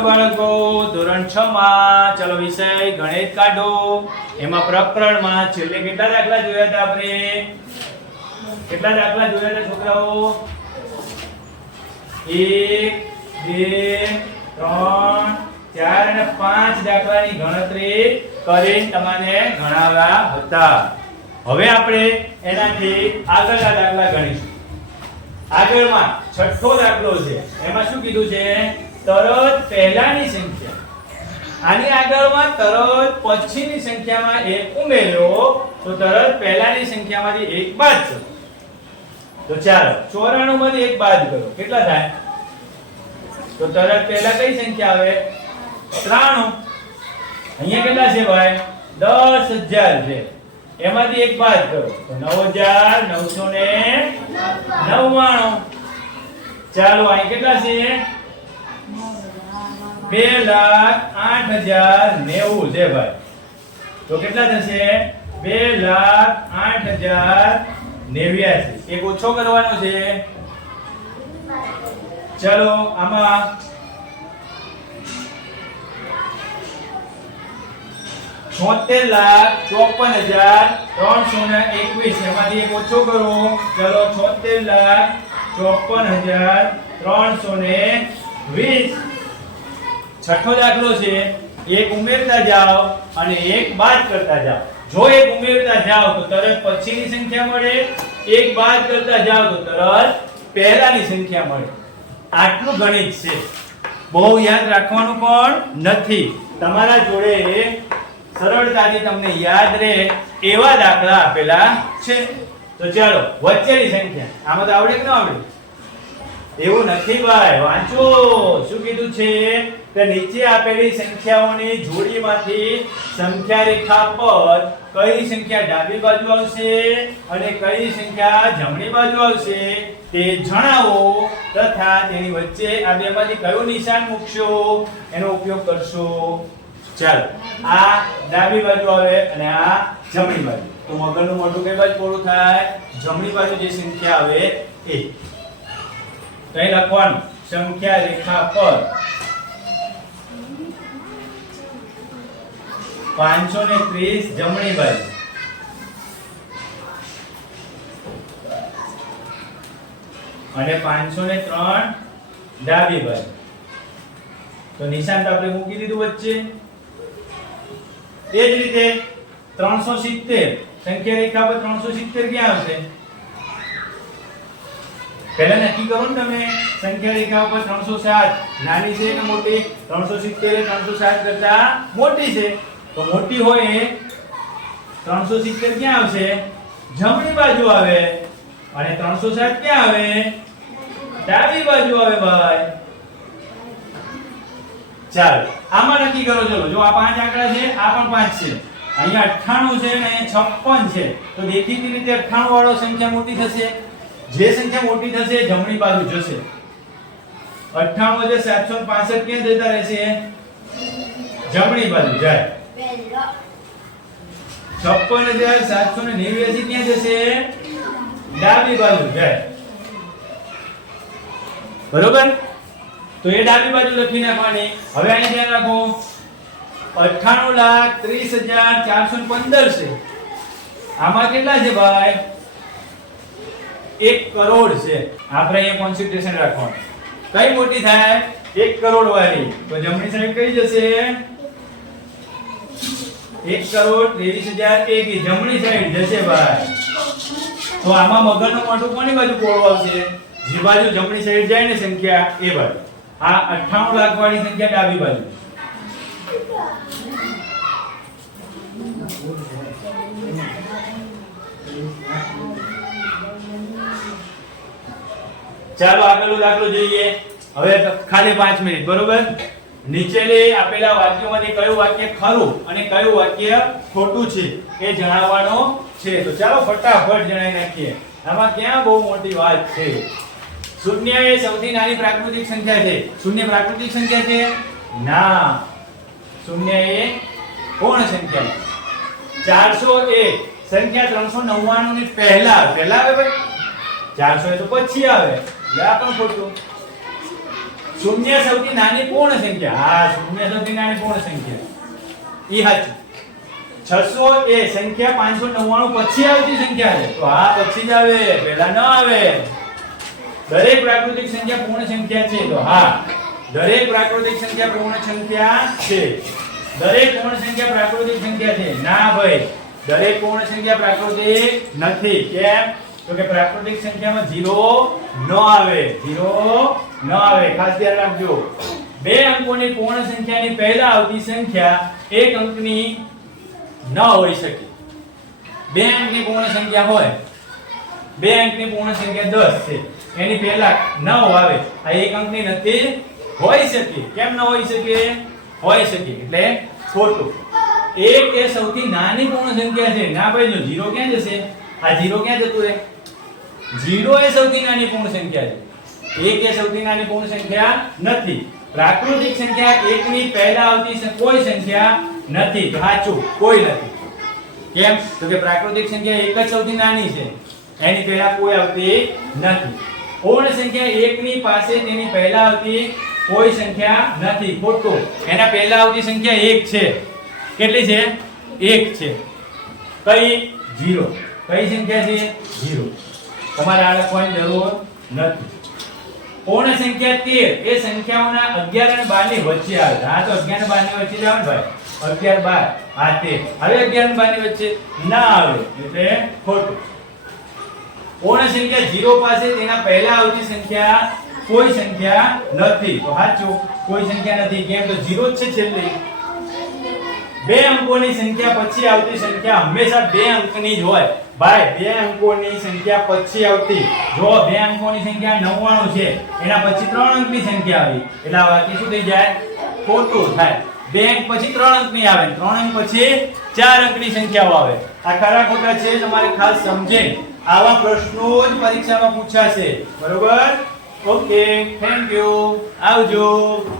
ચાલો બાળકો ધોરણ 6 માં ચાલો વિષય ગણિત કાઢો એમાં પ્રકરણમાં છેલ્લે કેટલા દાખલા જોયા હતા આપણે કેટલા દાખલા જોયા હતા છોકરાઓ 1 2 3 4 અને 5 દાખલાની ગણતરી કરીને તમને ગણાવ્યા હતા હવે આપણે એનાથી આગળના દાખલા ગણીશું આગળમાં છઠ્ઠો દાખલો છે એમાં શું કીધું છે તરત પહેલાની સંખ્યા આની આગળમાં તરત પછીની સંખ્યામાં 1 ઉમેર્યો તો તરત પહેલાની સંખ્યામાંથી 1 બાદ કરો તો ચાલો 94 માંથી 1 બાદ કરો કેટલા થાય તો તરત પહેલા કઈ સંખ્યા આવે 93 અહીંયા કેટલા છે ભાઈ 10000 છે એમાંથી 1 બાદ કરો તો 9999 ચાલો અહીં કેટલા છે 2,08,090 છે ભાઈ તો કેટલા થશે 2,08,089 એક ઓછો કરવાનો છે ચલો આમાં 76,54,321 એમાંથી એક ઓછો કરો ચલો 76,54,320 છઠ્ઠો દાખલો છે એક ઉમેરતા જાઓ અને એક બાદ કરતા જાઓ જો એક ઉમેરતા જાઓ તો તરત પછીની સંખ્યા મળે એક બાદ કરતા જાઓ તો તરત પહેલાની સંખ્યા મળે આટલું ગણિત છે બહુ યાદ રાખવાનું પણ નથી તમારા જોડે સરળતાથી તમને યાદ રહે એવા દાખલા આપેલા છે તો ચાલો વચ્ચેની સંખ્યા આમાં તો આવડે કે ન આવડે એવું નથી ભાઈ વાંચો શું કીધું છે કે નીચે આપેલી સંખ્યાઓની જોડીમાંથી સંખ્યા રેખા પર કઈ સંખ્યા ડાબી બાજુ આવશે અને કઈ સંખ્યા જમણી બાજુ આવશે તે જણાવો તથા તેની વચ્ચે આ બેમાંથી કયું નિશાન મૂકશો એનો ઉપયોગ કરશો ચાલો આ ડાબી બાજુ આવે અને આ જમણી બાજુ તો મગરનું મોઢું કઈ બાજુ પૂરું થાય જમણી બાજુ જે સંખ્યા આવે એ કઈ લખવાનું સંખ્યા રેખા પર 530 જમણી બાજુ અને 503 ડાબી બાજુ તો નિશાન તો આપણે મૂકી દીધું વચ્ચે એ જ રીતે 370 સંખ્યા રેખા પર 370 ક્યાં આવશે પહેલા નક્કી કરો ને તમે સંખ્યા રેખા ઉપર 307 નાની છે કે મોટી 370 એ 307 કરતા મોટી છે તો મોટી હોય એ 370 ક્યાં આવશે જમણી બાજુ આવે અને 307 ક્યાં આવે ડાબી બાજુ આવે ભાઈ ચાલો આમાં નક્કી કરો ચલો જો આ પાંચ આંકડા છે આ પણ પાંચ છે અહીંયા 98 છે અને અહીંયા 56 છે તો દેખીતી રીતે 98 વાળો સંખ્યા મોટી થશે જે સંખ્યા મોટી થશે જમણી બાજુ જશે 98 જે 765 ક્યાં જતા રહેશે જમણી બાજુ જાય 56,789 ક્યાં જશે ડાબી બાજુ જાય બરોબર તો એ ડાબી બાજુ લખી નાખવાની હવે અહીં ધ્યાન રાખો 98,30,415 છે આમાં કેટલા છે ભાઈ 1 કરોડ છે આપણે અહીંયા કોન્સન્ટ્રેશન રાખવાનું કઈ મોટી થાય 1 કરોડ વાળી તો જમણી સાઈડ કઈ જશે 1,23,001 જમણી સાઈડ જશે ભાઈ તો આમાં મગરનું મોઢું કોની બાજુ પોળું આવશે જે બાજુ જમણી સાઈડ જાય ને સંખ્યા એ બાજુ આ 98 લાખ વાળી સંખ્યા ડાબી બાજુ ચાલો આગળનો દાખલો જોઈએ હવે ખાલી 5 મિનિટ બરોબર નીચેની આપેલા વાક્યોમાંથી કયું વાક્ય ખરું અને કયું વાક્ય ખોટું છે એ જણાવવાનો છે તો ચાલો ફટાફટ જણાવી નાખીએ આમાં ક્યાં બહુ મોટી વાત છે શૂન્ય એ સૌથી નાની પ્રાકૃતિક સંખ્યા છે શૂન્ય પ્રાકૃતિક સંખ્યા છે ના શૂન્ય એ પૂર્ણ સંખ્યા 401 સંખ્યા 399 ની પહેલા આવે ભાઈ 400 એ તો પછી આવે યા પણ ખોટું શૂન્ય સૌથી નાની પૂર્ણ સંખ્યા. હા, શૂન્ય સૌથી નાની પૂર્ણ સંખ્યા. ઈ સાચું. 600 એ સંખ્યા 599 પછી આવતી સંખ્યા છે. તો આ પછી જ આવે, પહેલા ન આવે. દરેક પ્રાકૃતિક સંખ્યા પૂર્ણ સંખ્યા છે. તો હા, દરેક પ્રાકૃતિક સંખ્યા પૂર્ણ સંખ્યા છે. દરેક પૂર્ણ સંખ્યા પ્રાકૃતિક સંખ્યા છે. ના ભાઈ, દરેક પૂર્ણ સંખ્યા પ્રાકૃતિક નથી. કેમ? તો કે પ્રાકૃતિક સંખ્યામાં 0 ન આવે. 0 ન આવે. ખાસ ધ્યાન રાખજો. બે અંકોની પૂર્ણ સંખ્યાની પહેલા આવતી સંખ્યા એક અંકની ન હોઈ શકે. બે અંકની પૂર્ણ સંખ્યા હોય, બે અંકની પૂર્ણ સંખ્યા 10 છે, એની પહેલા 9 આવે. આ એક અંકની નથી હોઈ શકે. કેમ ન હોઈ શકે? હોઈ શકે એટલે ખોટું. એક એ સૌથી નાની પૂર્ણ સંખ્યા છે. ના ભાઈ, જો 0 ક્યાં જશે? આ 0 ક્યાં જતું રહે? 0 એ સૌથી નાની પૂર્ણ સંખ્યા છે. એક એ સૌથી નાની પૂર્ણ સંખ્યા નથી. પ્રાકૃતિક સંખ્યા એકની પહેલા આવતી કોઈ સંખ્યા નથી. સાચું, કોઈ નથી. કેમ? તો કે પ્રાકૃતિક સંખ્યા એક જ સૌથી નાની છે, એની પહેલા કોઈ આવતી નથી. પૂર્ણ સંખ્યા એકની પાસે તેની પહેલા આવતી કોઈ સંખ્યા નથી. ખોટું. એના પહેલા આવતી સંખ્યા 1 છે. કેટલી છે? 1 છે. કઈ? 0. કઈ સંખ્યા છે? 0. તમારે આ લખવાની જરૂર નથી. પૂર્ણ સંખ્યા 13 એ સંખ્યાઓના 11 અને 12 ની વચ્ચે આવે. હા, તો 11 અને 12 ની વચ્ચે જ આવે ને ભાઈ. 11 12 આ 13. હવે 11 અને 12 ની વચ્ચે ના આવે એટલે ખોટું. પૂર્ણ સંખ્યા 0 પાસે તેના પહેલા આવતી સંખ્યા કોઈ સંખ્યા નથી. તો સાચું, કોઈ સંખ્યા નથી. કેમ? તો 0 જ છે છેલ્લી. બે અંકોની સંખ્યા પછી આવતી સંખ્યા હંમેશા બે અંકની જ હોય. ભાઈ, બે અંકોની સંખ્યા પછી આવતી, જો બે અંકોની સંખ્યા 99 છે, એના પછી 3 અંકની સંખ્યા આવી, એટલે આ વાક્ય શું થઈ જાય? ખોટું થાય. બે અંક પછી 3 અંકની આવે, 3 અંક પછી 4 અંકની સંખ્યાઓ આવે. આ ખરા ખોટા છે, તમારે ખાસ સમજીને આવા પ્રશ્નો જ પરીક્ષામાં પૂછાશે. બરોબર? Okay, thank you. આવજો.